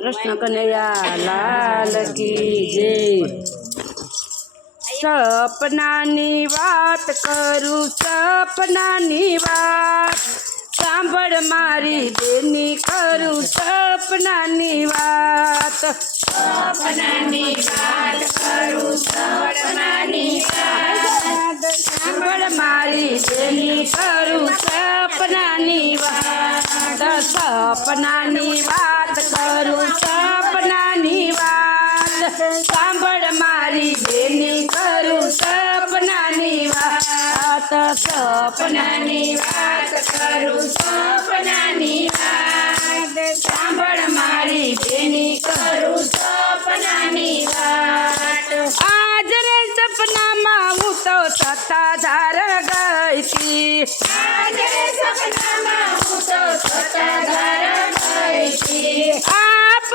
कृष्ण कन्हैया लाल की जय। सपनानी वात करूं सपनानी वात, सांभळ मारी बेनी करूं सपनानी वात। सपनानी वात करूं सपनानी वात, सांभळ मारी बेनी करूं सपनानी वात। सपनानी वात करूं सपनानी वात, सांभळ मारी बेनी करूं सपनानी वात। सपनानी वात करूं सपनानी वात, सांभळ मारी बेनी करूं सपनानी वात। आज रे सपनामां हूँ तो सत्ताधार गई थी, आज रे सपनामां हूँ तो सत्ताधार गई थी। आप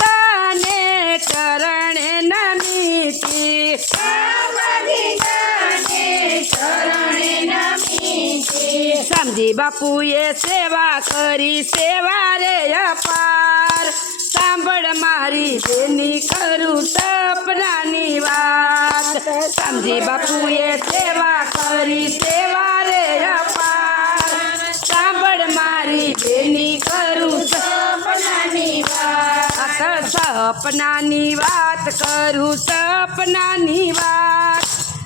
गाने चरणे नमी थी, आप गाने चरणे नमी थी। समझी बापुए सेवा करी सेवा रे अपार, सांभळ मारी बेनी करूं सपनानी वात। समझी बापुए सेवा करी सेवा रे अपार, सांभळ मारी बेनी करूं सपनानी वात। सपनानी वात करूं सपनानी वात,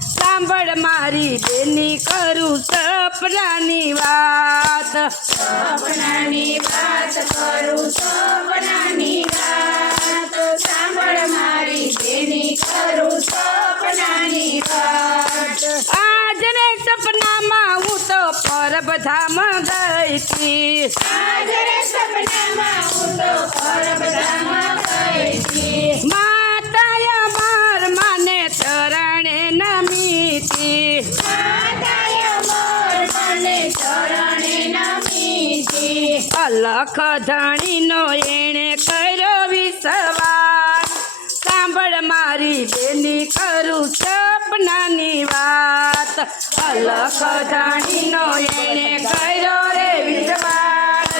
सांभळ मारी बेनी करूं सपनानी वात। सपनानी वात करूं सपनानी वात, सांभळ मारी बेनी करूं सपनानी वात। आज रे सपनामां हूँ तो परबधाम गई थी, आज रे सपनामां हूँ तो परबधाम गई थी। माताया मार माने चरणे नमी थी, माताया मार माने चरणे नमी थी। अलख धણીનો એણે કર્યો વિશ્વાસ, सांभळ मारी बेनी करूं सपनानी वात। अलख धણીનો एणे कर्यो रे विश्वास,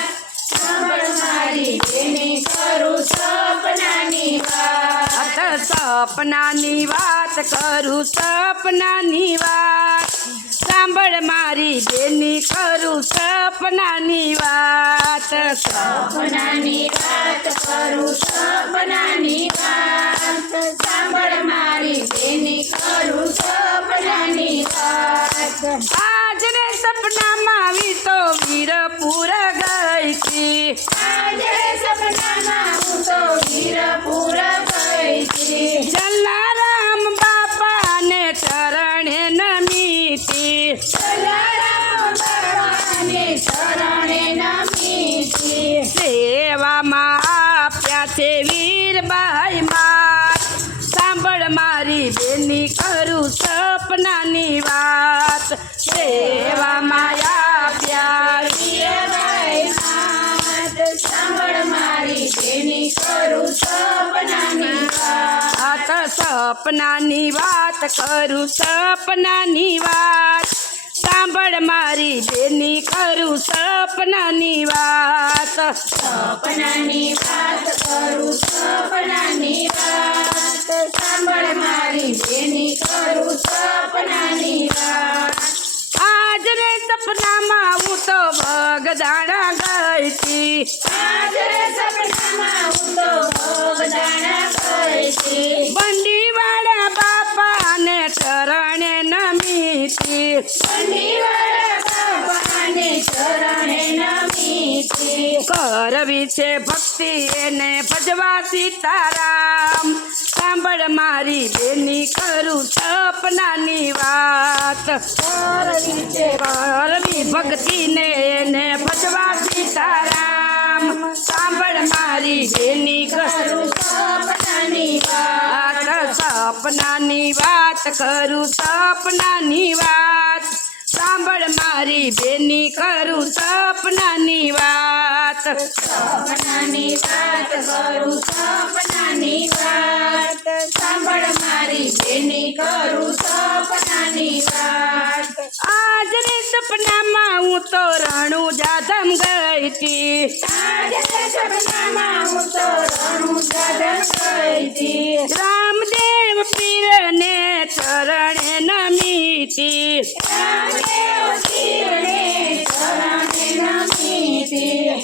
सांभळ मारी बेनी करूं सपनानी वात। सपनानी वात करूं सपनानी वात, सांभळ मारी बेनी करूं सपनानी वात। सपनानी वात करूं सपनानी वात, सांभळ मारी बेनी करूं सपनानी वात। आज रे सपनामां वीतो वीरपुर गई थी, आज रे सपनामां हूँ तो वीरपुर गई थी। जलाराम बापा ने चरणे नमी थी, जलाराम बापा ने चरणे नमी थी। सेवामां आप्या छे वीरबाई मात, सांभळ मारी बेनी करूं सपनानी वात। सेवामां आप्या वीरबाई मात, सांभळ मारी बेनी करूं सपनानी वात। सपनानी वात करूं सपनानी वात, सांभळ मारी बेनी करूं सपनानी वात। सपनानी वात करूं सपनानी वात, सांभळ मारी बेनी करूं सपनानी वात। आज रे सपनामां हूँ तो बगदाणा गई थी, आज रे सपनामां हूँ तो बगदाणा गई थी। बंडीवाड़ा बापा ने चरणे नमी थी, बंडीवाड़ा बापा ने चरणे नमी थी। करवी छे भक्ति एने भजवा सीताराम, सांभळ मारी बेनी करूं सपनानी वात। करवी भक्ति ने एने भजवा सीताराम, सांभळ मारी बेनी करूं सपनानी वात। सपनानी वात करूं सपनानी वात, सांभळ मारी बेनी करूं सपनानी वात। सपनानी वात करूं सपनानी वात, सांभळ मारी बेनी करूं सपनानी वात। आज रे सपनामां हूँ तो रણુજા ધામ ગઈ હતી, आज રામદેવ પીરને ચરણે નમીતી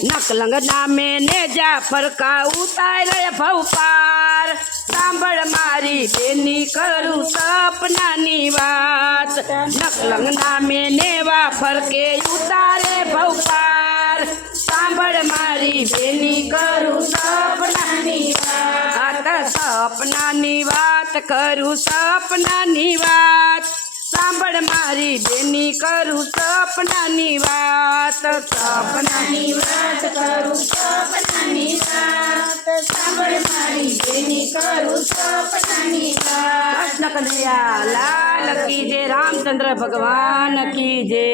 નકલંગ નામે ને જાફર કા ઉતારે ભવપાર સાંભળ મારી બેની કરું સપનાની વાત નકલંગ નામે ને વાફર કે ઉતારે ભવપાર સાંભળ મારી બેની કરું સપનાની વાત સપનાની વાત કરું સપનાની વાત સાંભળ મારી બેની કરું સપનાની વાત સપનાની વાત કરું સપનાની વાત સાંભળ મારી બેની કરું સપનાની વાત કૃષ્ણ કનૈયા લાલ કી જય રામચંદ્ર ભગવાન કી જય